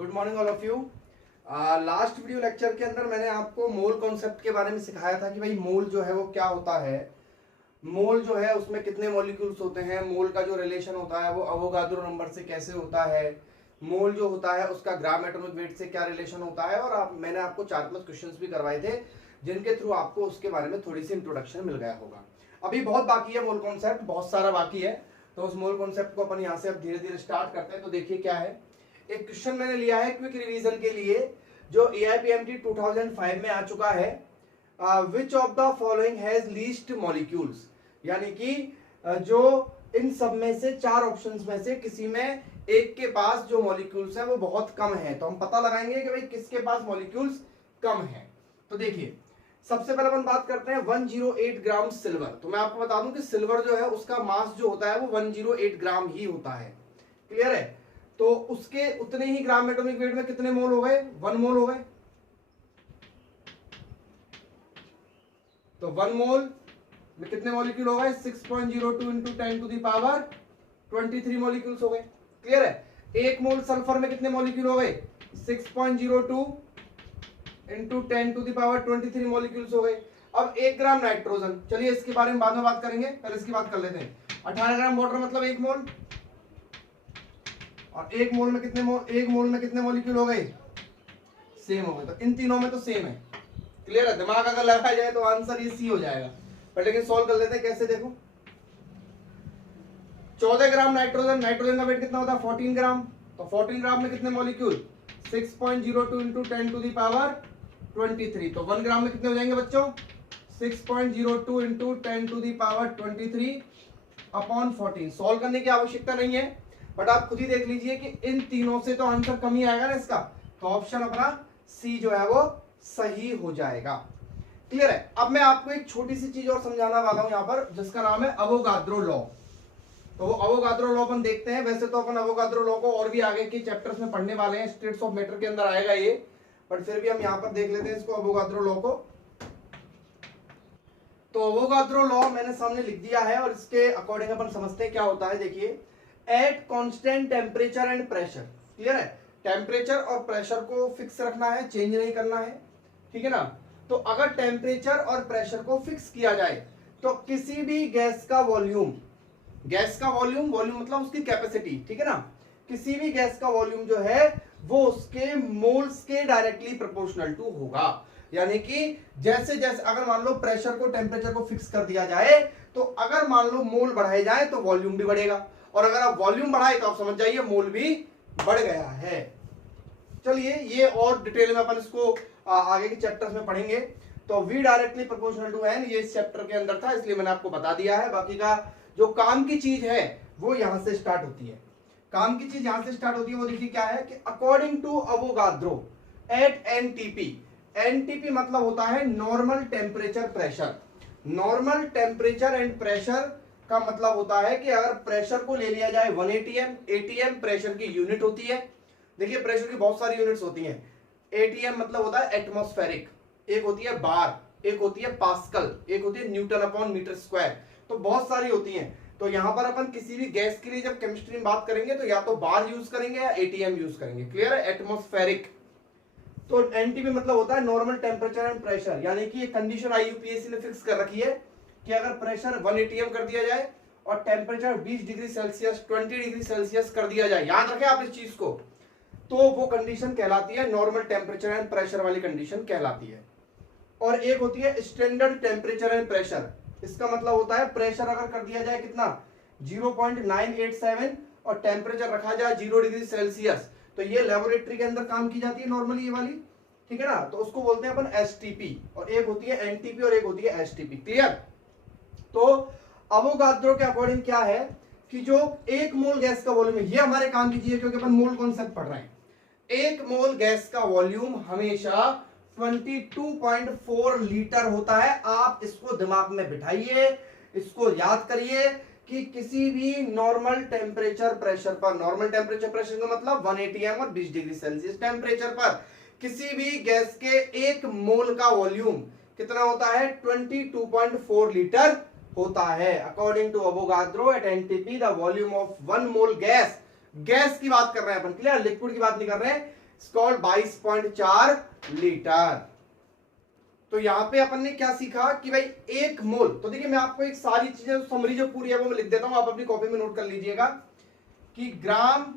Good morning all of you. Last video lecture के अंदर मैंने आपको मोल कॉन्सेप्ट के बारे में सिखाया था कि भाई मोल जो है वो क्या होता है। मोल जो है उसमें कितने मॉलिक्यूल्स होते हैं, मोल का जो रिलेशन होता है वो अवोगाद्रो नंबर से कैसे होता है, मोल जो होता है उसका ग्राम एटॉमिक वेट से क्या रिलेशन होता है। और मैंने आपको 4+ क्वेश्चंस भी करवाए थे जिनके थ्रू आपको उसके बारे में थोड़ी सी इंट्रोडक्शन मिल गया होगा। अभी बहुत बाकी है, मोल कॉन्सेप्ट बहुत सारा बाकी है, तो उस मोल कॉन्सेप्ट को अपन यहाँ से अब धीरे धीरे स्टार्ट करते हैं। तो देखिए क्या है, एक क्वेश्चन मैंने लिया है क्विक रिवीजन के लिए जो AIPMT 2005 में आ चुका है। Which of the following has least molecules, यानी कि जो इन सब में से 4 ऑप्शंस में से किसी में एक के पास जो मॉलिक्यूल्स है वो बहुत कम है। तो हम पता लगाएंगे कि भाई किसके पास मॉलिक्यूल्स कम है। तो देखिए सबसे पहले अपन बात करते हैं 108 ग्राम सिल्वर। तो मैं आपको बता दूं कि सिल्वर जो है उसका मास जो होता है वो 108 ग्राम ही होता है। क्लियर है? तो उसके उतने ही ग्राम एटॉमिक वेट में कितने मोल हो गए? 1 मोल हो गए। तो 1 मोल में कितने मॉलिक्यूल हो गए? 6.02 into 10 to the power 23 molecules हो गए। क्लियर है? 1 मोल सल्फर में कितने मॉलिक्यूल हो गए? 6.02 into 10 to the power 23 molecules हो गए। अब 1 ग्राम नाइट्रोजन, चलिए इसके बारे में बाद में बात करेंगे, पहले इसकी बात कर लेते हैं। 18 ग्राम वाटर मतलब 1 मोल, और 1 मोल में कितने मॉलिक्यूल हो गए? सेम हो गए। तो इन तीनों में तो सेम है। क्लियर है? दिमाग अगर लगाया जाए तो आंसर ये सी हो जाएगा, पर लेकिन सॉल्व कर लेते हैं कैसे। देखो 14 ग्राम नाइट्रोजन का वेट कितना होता है? 14 ग्राम। तो 14 ग्राम में कितने molecule? 6.02 into 10 to the power 23। तो 1 ग्राम में कितने हो जाएंगे बच्चों? 6.02 into 10 to the power 23 upon 14। Solve करने की आवश्यकता नहीं है, बट आप खुद ही देख लीजिए कि इन तीनों से तो आंसर कम ही आएगा ना इसका। तो ऑप्शन अपना सी जो है वो सही हो जाएगा। क्लियर है? अब मैं आपको एक छोटी सी चीज और समझाना वाला हूं यहाँ पर, जिसका नाम है अवोगाद्रो लॉ। तो वो अवोगाद्रो लॉ अपन देखते हैं। वैसे तो अपन अवोगाद्रो लॉ को और भी आगे के चैप्टर्स में पढ़ने वाले हैं, स्टेट्स ऑफ मैटर के अंदर आएगा ये, बट फिर भी हम यहाँ पर देख लेते हैं इसको, अवोगाद्रो लॉ को। तो अवोगाद्रो लॉ मैंने सामने लिख दिया है और इसके अकॉर्डिंग अपन समझते हैं क्या होता है। देखिए, at constant temperature and pressure. Clear है? टेम्परेचर और प्रेशर को फिक्स रखना है, चेंज नहीं करना है। ठीक है ना? तो अगर टेम्परेचर और प्रेशर को फिक्स किया जाए तो किसी भी गैस का वॉल्यूम मतलब उसकी कैपेसिटी, ठीक है ना, किसी भी गैस का वॉल्यूम जो है वो उसके मोल्स के डायरेक्टली प्रोपोर्शनल टू होगा। यानी कि जैसे जैसे अगर मान लो प्रेशर को टेम्परेचर को फिक्स कर दिया जाए तो अगर मान लो मोल बढ़ाए जाए तो वॉल्यूम भी बढ़ेगा, और अगर आप वॉल्यूम बढ़ाए तो आप समझ जाइए मोल भी बढ़ गया है। चलिए ये और डिटेल में अपन इसको आगे के चैप्टर्स में पढ़ेंगे। तो V directly proportional to N ये इस चैप्टर के अंदर था, इसलिए मैंने आपको बता दिया है। बाकी का जो काम की चीज है वो यहां से स्टार्ट होती है। काम की चीज यहां से स्टार्ट होती है, वो देखिए क्या है कि according to Avogadro at NTP मतलब होता है normal temperature pressure. Normal temperature and pressure का मतलब होता है कि अगर प्रेशर को ले लिया जाए 1 ATM प्रेशर की यूनिट होती है। देखिए प्रेशर की बहुत सारी यूनिट्स होती हैं। ATM मतलब होता है एटमॉस्फेरिक, एक होती है बार, एक होती है पास्कल, एक होती है न्यूटन अपॉन मीटर स्क्वायर। तो बहुत सारी होती हैं। तो यहां पर अपन किसी भी गैस के लिए जब केमिस्ट्री में बात करेंगे तो या तो बार यूज करेंगे या ATM यूज करेंगे। क्लियर है? एटमॉस्फेरिक। तो NTP मतलब होता है नॉर्मल टेम्परेचर एंड प्रेशर, यानी कि एक कंडीशन IUPAC ने फिक्स कर रखी है कि अगर प्रेशर 1 ATM कर दिया जाए और temperature 20 degree Celsius 20 degree Celsius कर दिया जाए, याद रखें आप इस चीज को, तो वो कंडीशन कहलाती है नॉर्मल टेम्परेचर एंड प्रेशर वाली कंडीशन कहलाती है। और एक होती है स्टैंडर्ड टेम्परेचर एंड प्रेशर। इसका मतलब होता है प्रेशर अगर कर दिया जाए कितना 0.987 और टेम्परेचर रखा जाए 0 डिग्री सेल्सियस, तो ये लेबोरेटरी के अंदर काम की जाती है नॉर्मली ये वाली। ठीक है ना? तो उसको बोलते हैं अपन STP, और एक होती है NTP और एक होती है STP। क्लियर? तो अवोगाद्रो के अकॉर्डिंग क्या है कि जो 1 मोल गैस का वॉल्यूम है, ये हमारे काम की चीज है क्योंकि अपन मोल कॉन्सेप्ट पढ़ रहे हैं। 1 मोल गैस का वॉल्यूम हमेशा 22.4 लीटर होता है। आप इसको दिमाग में बिठाइए, इसको याद करिए कि किसी भी नॉर्मल टेम्परेचर प्रेशर पर, नॉर्मल टेम्परेचर प्रेशर का मतलब 1 ATM और 20 डिग्री सेल्सियस टेम्परेचर पर किसी भी गैस के 1 मोल का वॉल्यूम कितना होता है? 22.4 लीटर होता है। According to Avogadro at NTP the volume of 1 mole gas, gas की बात कर रहे हैं अपन, क्लियर? लिक्विड की बात नहीं कर रहे हैं, कॉल्ड 22.4 लीटर। तो यहां पे अपन ने क्या सीखा कि भाई एक मोल, तो देखिए मैं आपको एक सारी चीजें समरी जो पूरी है वो मैं लिख देता हूं, आप अपनी कॉपी में नोट कर लीजिएगा कि ग्राम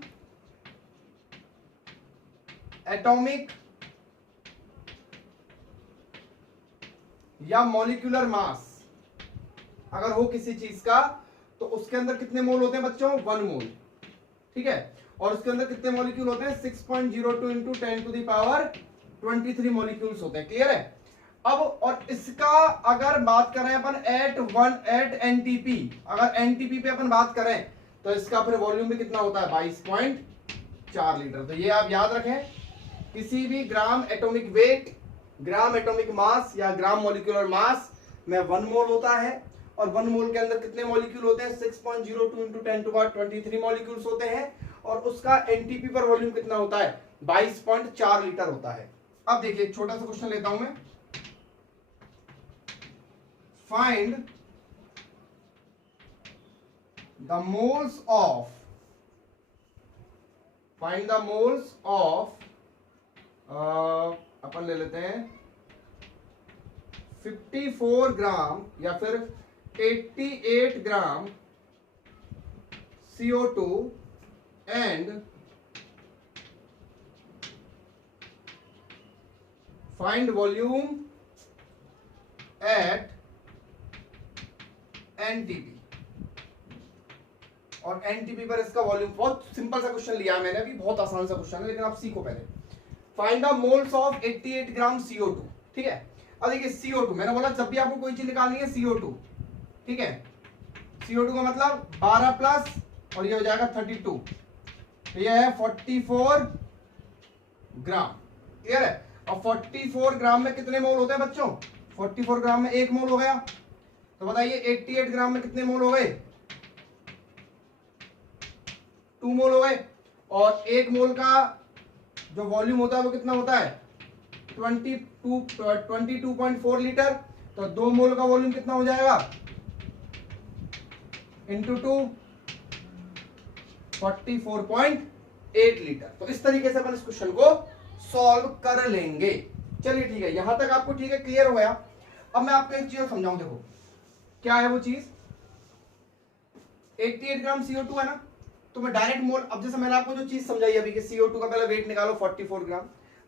एटॉमिक या मॉलिक्यूलर मास अगर हो किसी चीज का तो उसके अंदर कितने मोल होते हैं बच्चों, 1 मोल, ठीक है। और उसके अंदर कितने मॉलिक्यूल होते हैं, 6.02 into 10 to the power 23 molecules होते हैं। क्लियर है। अब और इसका अगर बात करें अपन एट एनटीपी, अगर एनटीपी पे अपन बात करें तो इसका फिर वॉल्यूम भी कितना होता है, 22.4 लीटर। तो ये आप याद रखें, किसी भी gram atomic weight, gram atomic mass या ग्राम मॉलिक्यूलर मास में 1 मोल होता है, और 1 मोल के अंदर कितने मॉलिक्यूल होते हैं, 6.02 इंटू 10 टू पावर 23 मॉलिक्यूल्स होते हैं, और उसका एनटीपी पर वॉल्यूम कितना होता है, 22.4 लीटर होता है। अब देखिए एक छोटा सा क्वेश्चन लेता हूं मैं, फाइंड द मोल्स ऑफ अपन ले लेते हैं 54 ग्राम या फिर 88 ग्राम CO2 and find volume at NTP. और एनटीपी पर इसका वॉल्यूम, बहुत सिंपल सा क्वेश्चन लिया मैंने अभी, बहुत आसान सा क्वेश्चन है लेकिन आप सीखो पहले। Find the moles of 88 gram CO2, ठीक है। अब देखिए CO2 मैंने बोला जब भी आपको कोई चीज निकालनी है CO2, ठीक है, CO2 का मतलब 12 प्लस और ये हो जाएगा 32, तो ये है 44 ग्राम। क्लियर है। और 44 ग्राम में कितने मोल होते हैं बच्चों, 44 ग्राम में 1 मोल हो गया, तो बताइए 88 ग्राम में कितने मोल हो गए, 2 मोल हो गए। और 1 मोल का जो वॉल्यूम होता है वो कितना होता है, 22.4 लीटर, तो 2 मोल का वॉल्यूम कितना हो जाएगा, इंटू 2, 44.8 लीटर। तो इस तरीके से अपन इस क्वेश्चन को सॉल्व कर लेंगे। चलिए ठीक है, यहां तक आपको ठीक है, क्लियर हो गया। अब मैं आपको एक चीज समझाऊं, देखो क्या है वो चीज, 88 ग्राम CO2 है ना, तो मैं डायरेक्ट मोल, अब जैसे मैंने आपको जो चीज समझाई अभी कि CO2 का पहले वेट निकालो 44 ग्राम,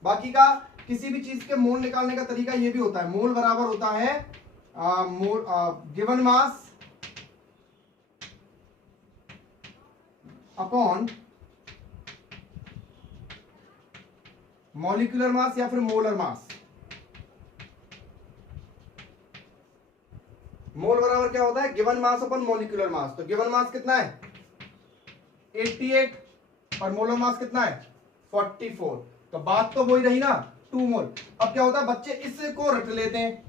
बाकी का किसी भी चीज के मोल निकालने का तरीका ये भी होता है, मोल बराबर होता है mole given mass upon molecular mass या फिर मोलर मास। मोल बराबर क्या होता है, given mass upon molecular mass. तो गिवन मास कितना है 88 और मोलर मास कितना है 44, तो बात तो वही रही ना, 2 मोल। अब क्या होता है बच्चे इसको रट लेते हैं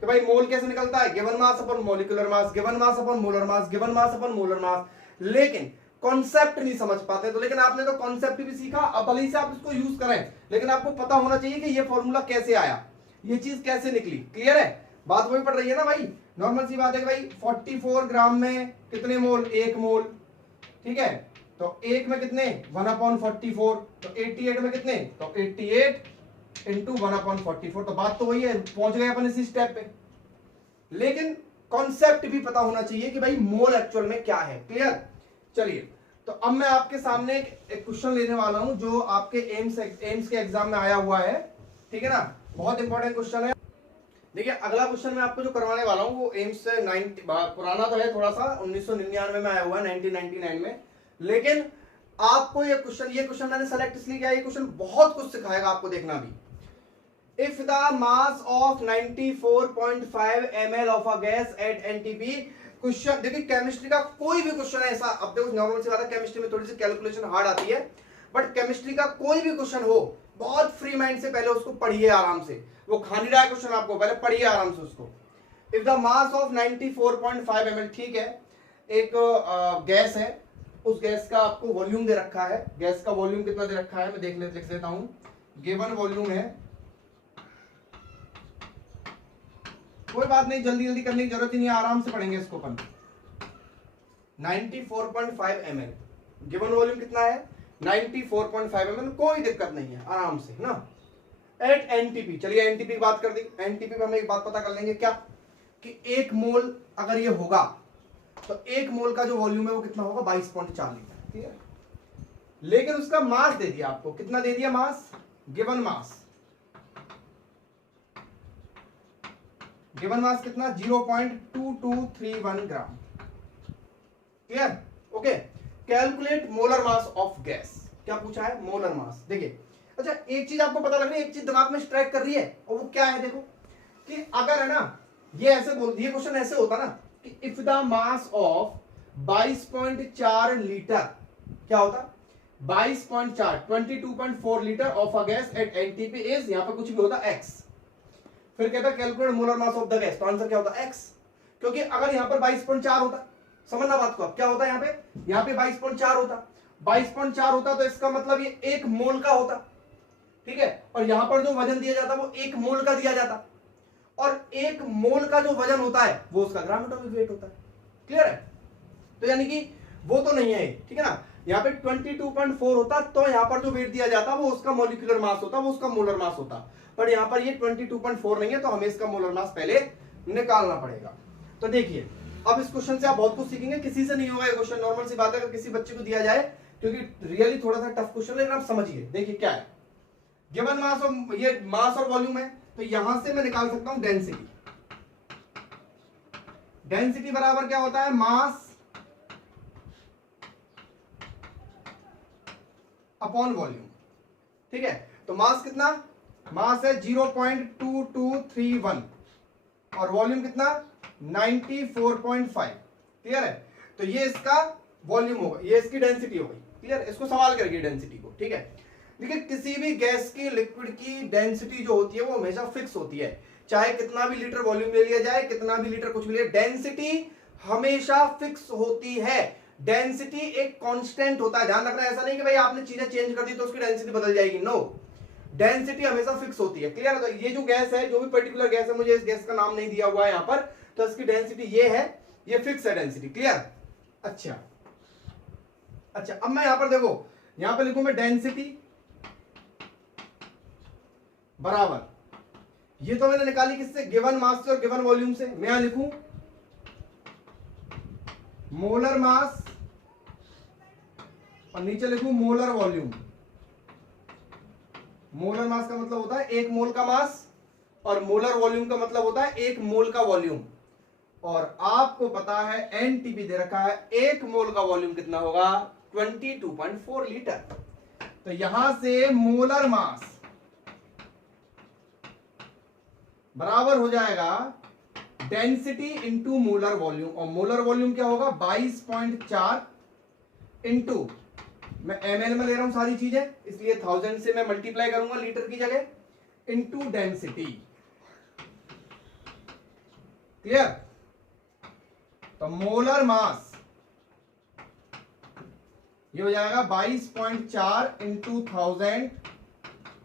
कि भाई मोल कैसे निकलता है, गिवन मास अपॉन मॉलिक्यूलर मास, given mass upon molar mass, given mass upon molar mass, लेकिन कॉन्सेप्ट नहीं समझ पाते। तो लेकिन आपने तो कॉन्सेप्ट भी सीखा, अब भले से आप इसको यूज करें, लेकिन आपको पता होना चाहिए कि ये फॉर्मूला कैसे आया, ये चीज कैसे निकली। क्लियर है, बात वही पड़ रही है ना भाई, नॉर्मल सी बात है कि भाई 44 ग्राम में कितने मोल, 1 मोल, ठीक है। तो 1 में कितने 1/44, तो 88 में कितने, तो 88 इंटू 1/44, तो बात तो वही है, पहुंच गए अपन इसी स्टेप पे। लेकिन कॉन्सेप्ट भी पता होना चाहिए कि भाई मोल एक्चुअल में क्या है। क्लियर। चलिए, तो अब मैं आपके सामने एक क्वेश्चन लेने वाला हूं जो आपके एम्स के एग्जाम में आया हुआ है, ठीक है ना, बहुत इंपॉर्टेंट क्वेश्चन है। देखिए अगला क्वेश्चन मैं आपको जो करवाने वाला हूं वो एम्स से 90 पुराना तो है थोड़ा सा, 1999 में आया हुआ है, 1999 में, लेकिन आपको ये क्वेश्चन मैंने सेलेक्ट इसलिए किया, ये क्वेश्चन बहुत कुछ सिखाएगा आपको, देखना भी। If the mass of 94.5 ml of a gas at NTP, question देखिए केमिस्ट्री का कोई भी क्वेश्चन है ऐसा, अब देखो नॉर्मल सी बात है, केमिस्ट्री में थोड़ी सी कैलकुलेशन हार्ड आती है, बट केमिस्ट्री का कोई भी क्वेश्चन हो, बहुत फ्री माइंड से पहले उसको पढ़िए आराम से, वो खा नहीं रहा है क्वेश्चन आपको, पहले पढ़िए आराम से उसको। If the mass of 94.5 ml, ठीक है, एक गैस है, उस गैस का आपको वॉल्यूम दे रखा है, गैस का वॉल्यूम कितना दे रखा है मैं लिख लेता हूं, गिवन वॉल्यूम है, कोई बात नहीं, जल्दी जल्दी करने की जरूरत ही नहीं है, आराम से पढ़ेंगे इसको अपन। 94.5 ml गिवन वॉल्यूम कितना है, 94.5 ml, कोई दिक्कत नहीं है, आराम से ना। एट एनटीपी, चलिए एनटीपी की बात कर दी। एनटीपी पे हम एक बात पता कर लेंगे क्या, कि 1 मोल अगर ये होगा तो 1 मोल का जो वॉल्यूम है वो कितना होगा, 22.4 लीटर, ठीक है। लेकिन उसका मास दे दिया आपको, कितना दे दिया मास, गिवन मास, गिवन मास कितना, 0.2231 gram, clear, okay. Calculate molar mass of gas, क्या पूछा है, मोलर मास। देखिए अच्छा, एक चीज आपको पता लग रही है, एक चीज दिमाग में स्ट्राइक कर रही है, और वो क्या है, देखो कि अगर है ना ये ऐसे बोल, ये क्वेश्चन ऐसे होता ना कि if the mass of 22.4 litre, क्या होता, 22.4 22.4 litre of a gas at NTP is, यहां पे कुछ भी होता x, फिर कहता calculate molar mass of the gas, तो आंसर क्या होता x, क्योंकि अगर यहां पर 22.4 होता, समझना बात को, अब क्या होता है यहाँ पे 22.4 होता, 22.4 होता तो इसका मतलब ये 1 मोल का होता, ठीक है। और यहां पर जो वजन दिया जाता वो 1 मोल का दिया जाता, और 1 मोल का जो वजन होता है वो उसका ग्राम एटॉमिक वेट होता है, क्लियर है। तो यानी कि वो तो नहीं है, ठीक है ना, यहाँ पे 22.4 होता तो यहाँ पर जो वेट दिया जाता वो उसका मॉलिक्यूलर मास होता, वो उसका मोलर मास होता, पर यहाँ पर ये 22.4 नहीं है, तो हमें इसका मोलर मास पहले निकालना पड़ेगा। तो देखिए अब इस क्वेश्चन से आप बहुत कुछ सीखेंगे, किसी से नहीं होगा ये क्वेश्चन, नॉर्मल सी बात है, अगर किसी बच्चे को दिया जाए, क्योंकि रियली थोड़ा सा टफ क्वेश्चन है, लेकिन आप समझिए। देखिए क्या है, गिवन मास और ये मास और वॉल्यूम है, तो यहां से मैं निकाल सकता हूं डेंसिटी। डेंसिटी बराबर क्या होता है, मास अपॉन वॉल्यूम, ठीक है। तो मास कितना, मास है 0.2231 और वॉल्यूम कितना 94.5, क्लियर है। तो ये इसका वॉल्यूम होगा, ये इसकी डेंसिटी होगी, क्लियर। इसको सवाल करिए डेंसिटी को, ठीक है। देखिए किसी भी गैस की, लिक्विड की डेंसिटी जो होती है वो हमेशा फिक्स होती है, चाहे कितना भी लीटर वॉल्यूम ले लिया जाए, कितना भी लीटर कुछ भी ले, डेंसिटी हमेशा फिक्स होती है। डेंसिटी एक कांस्टेंट होता है, ध्यान रखना, ऐसा नहीं कि भाई आपने चीजें चेंज कर दी तो उसकी डेंसिटी बदल जाएगी, नो, डेंसिटी हमेशा फिक्स होती है, क्लियर है। तो ये जो गैस है, जो भी पर्टिकुलर गैस है, मुझे इस गैस का नाम नहीं दिया हुआ है यहां पर, तो इसकी डेंसिटी ये है, ये फिक्स है डेंसिटी, क्लियर। अच्छा अच्छा, अब मैं यहां पर देखो, यहां पर लिखूं मैं डेंसिटी बराबर, ये तो मैंने निकाली किससे, गिवन मास से और गिवन वॉल्यूम से। मैं यहां लिखूं मोलर मास और नीचे लिखूं मोलर वॉल्यूम। मोलर मास का मतलब होता है 1 मोल का मास, और मोलर वॉल्यूम का मतलब होता है 1 मोल का वॉल्यूम। और आपको पता है एनटीपी दे रखा है, 1 मोल का वॉल्यूम कितना होगा, 22.4 लीटर। तो यहां से मोलर मास बराबर हो जाएगा डेंसिटी इंटू मोलर वॉल्यूम, और मोलर वॉल्यूम क्या होगा 22.4 इंटू, मैं ml में ले रहा हूं सारी चीजें, इसलिए 1000 से मैं मल्टीप्लाई करूंगा लीटर की जगह, इंटू डेंसिटी, क्लियर। तो मोलर मास ये हो जाएगा 22.4 इंटू 1000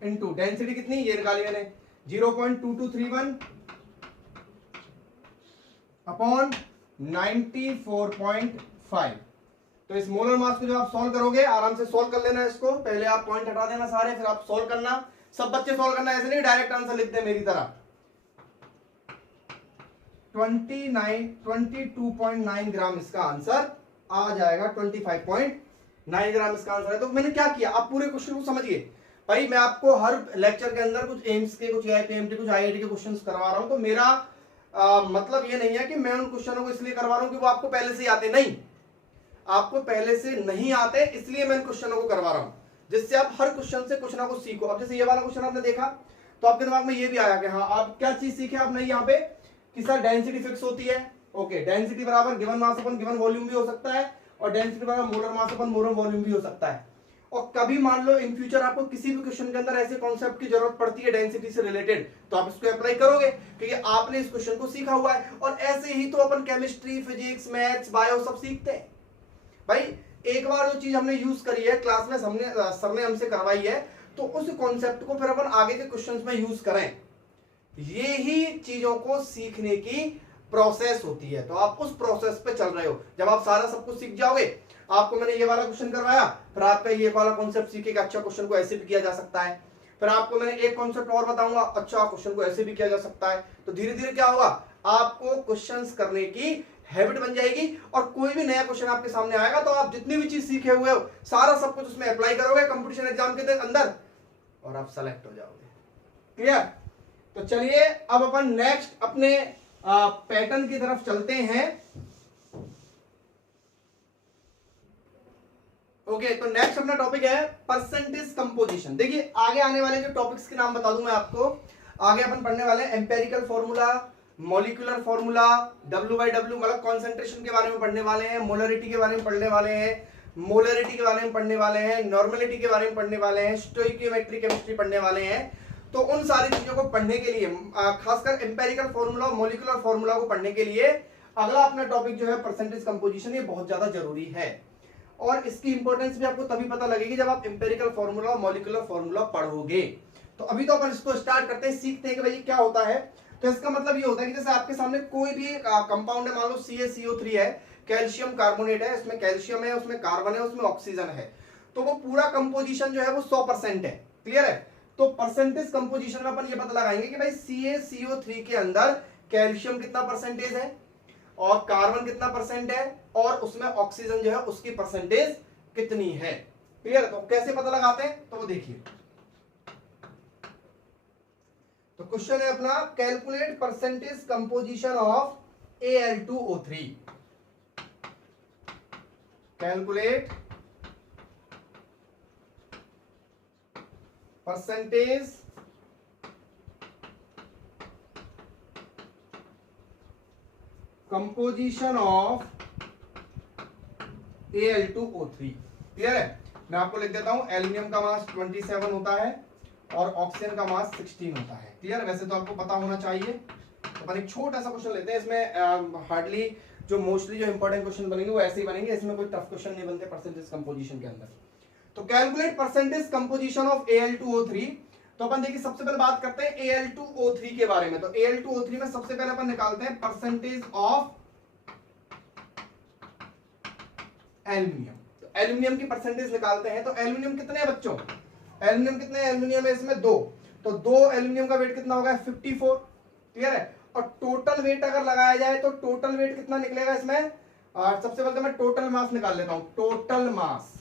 इंटू डेंसिटी कितनी, ये निकाली मैंने 0.2231 अपॉन 94.5। तो इस मोलर मास को जब आप सॉल्व करोगे, आराम से सॉल्व कर लेना इसको, पहले आप पॉइंट हटा देना सारे, फिर आप सॉल्व करना, सब बच्चे सॉल्व करना, ऐसे नहीं डायरेक्ट आंसर लिख दे मेरी तरह। 22.9 ग्राम इसका आंसर आ जाएगा, 25.9 ग्राम इसका आंसर है। तो मैंने क्या किया, आप पूरे क्वेश्चन को समझिए भाई, मैं आपको हर लेक्चर के अंदर कुछ एम्स के, कुछ आईआईटी, कुछ आईआईटी के क्वेश्चंस करवा रहा हूं, तो मेरा मतलब ये नहीं है कि मैं उन क्वेश्चनों को इसलिए करवा रहा हूं कि वो आपको पहले से ही आते, नहीं, आपको पहले से नहीं आते, इसलिए मैं इन क्वेश्चनों को करवा रहा हूं, जिससे आप हर क्वेश्चन से कुछ ना कुछ सीखो। अब जैसे ये वाला क्वेश्चन आपने देखा तो आपके दिमाग में ये भी आया कि हाँ आप क्या चीज सीखे आपने यहाँ पे, कि सर डेंसिटी फिक्स होती है, ओके, डेंसिटी बराबर गिवन मास अपन गिवन वॉल्यूम भी हो सकता है, और डेंसिटी बराबर मोलर मास अपन मोलर वॉल्यूम भी हो सकता है। और कभी मान लो इन फ्यूचर आपको किसी भी क्वेश्चन के अंदर ऐसे कॉन्सेप्ट की जरूरत पड़ती है डेंसिटी से रिलेटेड, तो आप इसको अप्लाई करोगे क्योंकि आपने इस क्वेश्चन को सीखा हुआ है। और ऐसे ही तो अपन केमिस्ट्री, फिजिक्स, मैथ्स, बायो सब सीखते हैं भाई। एक बार जो चीज हमने यूज करी है क्लास में, सर ने हमसे करवाई है, तो उस कॉन्सेप्ट को फिर अपन आगे के क्वेश्चंस में यूज करें। ये ही चीजों को सीखने की प्रोसेस होती है, तो आप उस प्रोसेस पे चल रहे हो। जब आप सारा सब कुछ सीख जाओगे, आपको मैंने ये वाला क्वेश्चन करवाया, फिर आपका ये वाला कॉन्सेप्ट सीखेगा, अच्छा क्वेश्चन को ऐसे भी किया जा सकता है, फिर आपको मैंने एक कॉन्सेप्ट और बताऊंगा, अच्छा क्वेश्चन को ऐसे भी किया जा सकता है, तो धीरे धीरे क्या होगा, आपको क्वेश्चंस करने की हैबिट बन जाएगी, और कोई भी नया क्वेश्चन आपके सामने आएगा तो आप जितनी भी चीज सीखे हुए हो सारा सब कुछ उसमें अप्लाई करोगे कंपटीशन एग्जाम के अंदर, और आप सेलेक्ट हो जाओगे। क्लियर? तो चलिए अब अपन नेक्स्ट अपने पैटर्न की तरफ चलते हैं। ओके, तो नेक्स्ट अपना टॉपिक है परसेंटेज कंपोजिशन। देखिए आगे आने वाले जो टॉपिक्स के नाम बता दूं मैं आपको। आगे अपन पढ़ने वाले हैं empirical formula, molecular formula, W/W मतलब कॉन्सेंट्रेशन के बारे में पढ़ने वाले हैं, मोलरिटी के बारे में पढ़ने वाले हैं, मोलरिटी के बारे में पढ़ने वाले हैं, नॉर्मेलिटी के बारे में पढ़ने वाले हैं, स्टोइकियोमेट्री केमिस्ट्री पढ़ने वाले हैं। तो उन सारी चीजों को पढ़ने के लिए, खासकर एम्पेरिकल फॉर्मूला और मॉलिक्यूलर फॉर्मूला को पढ़ने के लिए अगला अपना टॉपिक जो है परसेंटेज कंपोजिशन, ये बहुत ज्यादा जरूरी है। और इसकी इंपॉर्टेंस भी आपको तभी पता लगेगी जब आप एम्पेरिकल फॉर्मूला और मॉलिक्यूलर फॉर्मूला पढ़ोगे। तो अभी तो अपन इसको स्टार्ट करते हैं, सीखते हैं कि भाई क्या होता है। तो इसका मतलब ये होता है कि जैसे आपके सामने कोई भी कंपाउंड है, मान लो CaCO3 है, कैल्शियम कार्बोनेट है, इसमें कैल्शियम है, उसमें कार्बन है, उसमें ऑक्सीजन है, तो वो पूरा कंपोजिशन जो है वो 100% है। क्लियर है? तो परसेंटेज कंपोजिशन में अपन ये पता लगाएंगे कि भाई CaCO3 के अंदर कैल्शियम कितना परसेंटेज है और कार्बन कितना परसेंट है और उसमें ऑक्सीजन जो है उसकी परसेंटेज कितनी है। क्लियर? तो कैसे पता लगाते हैं, तो वो देखिए। तो क्वेश्चन है अपना, calculate percentage composition of Al2O3। Calculate percentage composition of Al2O3। Clear है? मैं आपको लिख देता हूं, एल्यूमिनियम का मास 27 होता है और ऑक्सीजन का मास 16 होता है। क्लियर? वैसे तो आपको पता होना चाहिए। तो अपन एक छोटा सा क्वेश्चन लेते हैं, इसमें हार्डली जो मोस्टली जो इंपॉर्टेंट क्वेश्चन बनेंगे वो ऐसे ही बनेंगे, इसमें कोई टफ क्वेश्चन नहीं बनते परसेंटेज कंपोजिशन के अंदर। तो calculate percentage composition of Al2O3। तो अपन देखिए सबसे पहले बात करते हैं Al2O3 के बारे में। तो Al2O3 में सबसे पहले अपन निकालते हैं परसेंटेज ऑफ एल्यूमिनियम। तो एल्यूमिनियम की परसेंटेज निकालते हैं। तो एल्यूमिनियम कितने हैं बच्चों? एल्यूमिनियम कितने एल्यूमिनियम है इसमें? 2। तो 2 एल्यूमिनियम का वेट कितना होगा? 54। क्लियर है? और टोटल वेट अगर लगाया जाए तो टोटल वेट कितना निकलेगा इसमें? सबसे पहले तो मैं टोटल मास निकाल लेता हूं। टोटल मास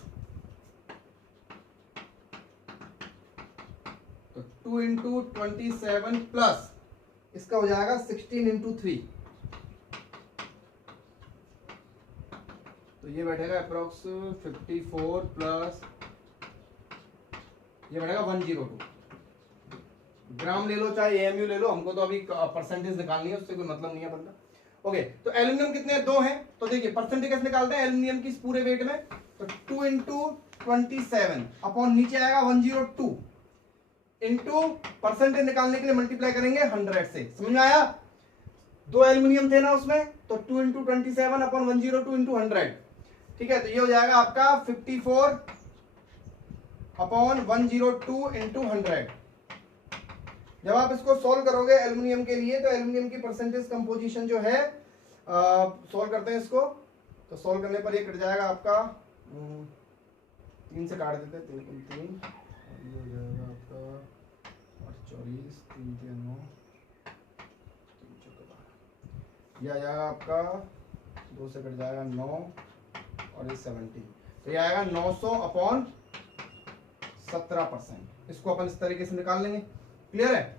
तो 2 इंटू 27 प्लस इसका हो जाएगा 16 इंटू 3, तो ये बैठेगा अप्रोक्स 54 प्लस ये बैठेगा 102 ग्राम। ले लो चाहे AMU ले लो, हमको तो अभी परसेंटेज निकालनी है, उससे कोई मतलब नहीं है बंदा। ओके, तो एल्यूमिनियम कितने? 2 हैं। तो देखिए परसेंटेज कैसे निकालते हैं एल्यूमिनियम की इस पूरे वेट में। तो 2 इंटू 27 अपॉन नीचे आएगा 102 इंटू परसेंटेज निकालने के लिए मल्टीप्लाई करेंगे 100 से। समझ में आया? 2 एल्यूमिनियम थे ना उसमें, तो 2 इंटू 27 अपॉन 102 इंटू 100। ठीक है, तो ये हो जाएगा आपका 54 अपॉन 102 इंटू 100। जब आप इसको सॉल्व करोगे एल्यूमिनियम के लिए, तो एल्यूमिनियम की परसेंटेज कंपोजिशन जो है, सॉल्व करते हैं इसको, तो सॉल्व करने पर ये कट जाएगा आपका 3 से काट देते हैं, 3 ये हो जाएगा आपका 24 3 3 9 3 4 12, ये आ जाएगा आपका 2 से कट जाएगा 9 और ये 17, तो ये आएगा 900 अपॉन 17%। इसको अपन इस तरीके से निकाल लेंगे। क्लियर है?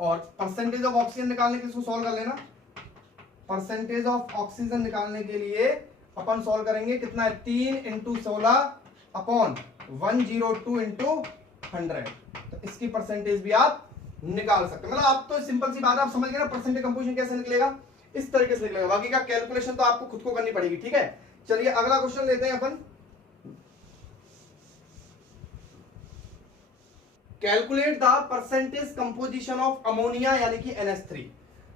और परसेंटेज ऑफ ऑक्सीजन निकालने के लिए इसको सॉल्व कर लेना। परसेंटेज ऑफ ऑक्सीजन निकालने के लिए अपन सॉल्व करेंगे, कितना है? 3 इंटू 16 अपॉन 102 इंटू 100। तो इसकी परसेंटेज भी आप निकाल सकते हैं। मतलब आप तो सिंपल सी बात है, आप समझ गए ना परसेंटेज कंपोजिशन कैसे निकलेगा, इस तरीके से निकलेगा। बाकी का कैलकुलेशन तो आपको खुद को करनी पड़ेगी। ठीक है, चलिए अगला क्वेश्चन लेते हैं अपन। Calculate the percentage composition of ammonia यानी कि NH3।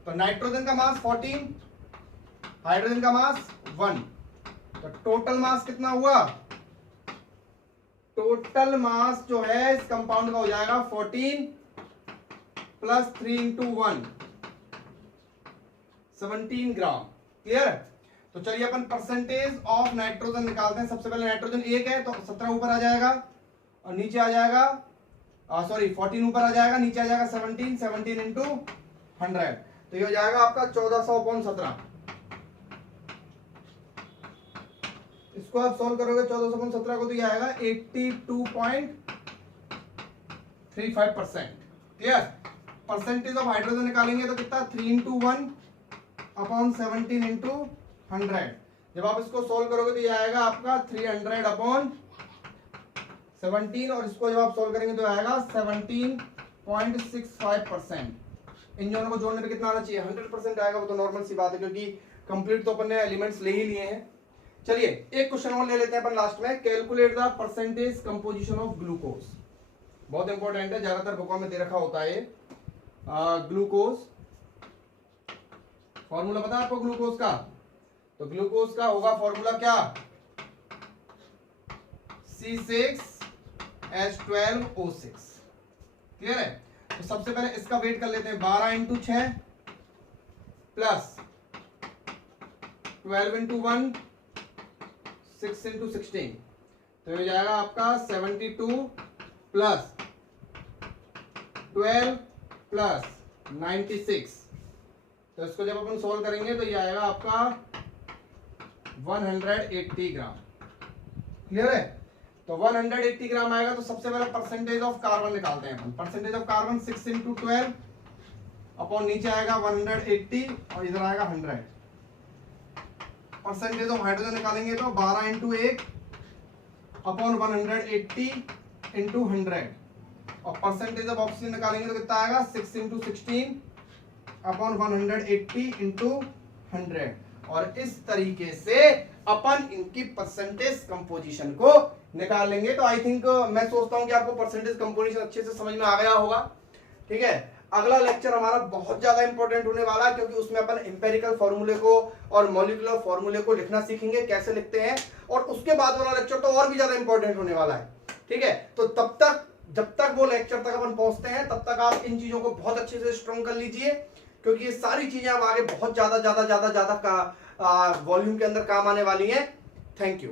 तो नाइट्रोजन का मास 14, हाइड्रोजन का मास 1, तो टोटल मास कितना हुआ? टोटल मास जो है इस कंपाउंड का हो जाएगा 14 प्लस 3 इंटू 1 17 ग्राम। क्लियर? तो चलिए अपन परसेंटेज ऑफ नाइट्रोजन निकालते हैं। सबसे पहले नाइट्रोजन 1 है तो 17 ऊपर आ जाएगा और नीचे आ जाएगा 14 ऊपर आ जाएगा, नीचे आ जाएगा 17 इंटू 100, तो ये हो जाएगा आपका 1400/17। इसको आप सोल्व करोगे 1400/17 को तो ये आएगा 82.35%। क्लियर? परसेंटेज ऑफ हाइड्रोजन निकालेंगे तो कितना 3/1/17 इंटू 100। जब आप इसको सोल्व करोगे तो ये आएगा आपका 300/17 और इसको जब आप सोल्व करेंगे तो आएगा 17.65%। इन दोनों को जोड़ने पे कितना आना चाहिए? 100% आएगा। वो तो नॉर्मल सी बात है क्योंकि कंप्लीट तो अपन ने एलिमेंट्स ले ही लिए हैं। चलिए एक क्वेश्चन और ले लेते हैं अपन लास्ट में। Calculate the percentage composition of glucose. बहुत इंपॉर्टेंट है, ज्यादातर बुकों में दे रखा होता है। ग्लूकोज फॉर्मूला पता है आपको ग्लूकोज का? तो ग्लूकोज का होगा फॉर्मूला क्या? C6H12O6। क्लियर है? तो सबसे पहले इसका वेट कर लेते हैं। 12 इंटू 6 प्लस 12 इंटू 1 6 इंटू 16, तो ये जाएगा आपका 72 प्लस 12 प्लस 96। तो इसको जब अपन सोल्व करेंगे तो ये आएगा आपका 180 ग्राम। क्लियर है? तो 180 ग्राम आएगा। तो सबसे पहले परसेंटेज ऑफ कार्बन निकालते हैं अपन। Percentage of carbon 6 into 12 upon नीचे आएगा 180 और इधर आएगा 100। परसेंटेज ऑफ हाइड्रोजन निकालेंगे तो 12 इंटू 1 अपॉन 180 इंटू 100 और परसेंटेज ऑफ ऑक्सीजन निकालेंगे तो कितना आएगा 6 इंटू 16 अपॉन 180 इंटू 100। और इस तरीके से अपन इनकी परसेंटेज कंपोजिशन को निकाल लेंगे। तो आई थिंक मैं सोचता हूं कि आपको परसेंटेज कंपोजिशन अच्छे से समझ में आ गया होगा। ठीक है? अगला लेक्चर हमारा बहुत ज्यादा इंपॉर्टेंट होने वाला है क्योंकि उसमें अपन एम्पेरिकल फॉर्मूले को और मॉलिक्यूलर फॉर्मूले को लिखना सीखेंगे, कैसे लिखते हैं। और उसके बाद वाला लेक्चर तो और भी ज्यादा इंपॉर्टेंट होने वाला है। ठीक है? तो तब तक, जब तक वो लेक्चर तक अपन पहुंचते हैं तब तक आप इन चीजों को बहुत अच्छे से स्ट्रॉन्ग कर लीजिए क्योंकि ये सारी चीजें अब आगे बहुत ज्यादा वॉल्यूम के अंदर काम आने वाली हैं। Thank you.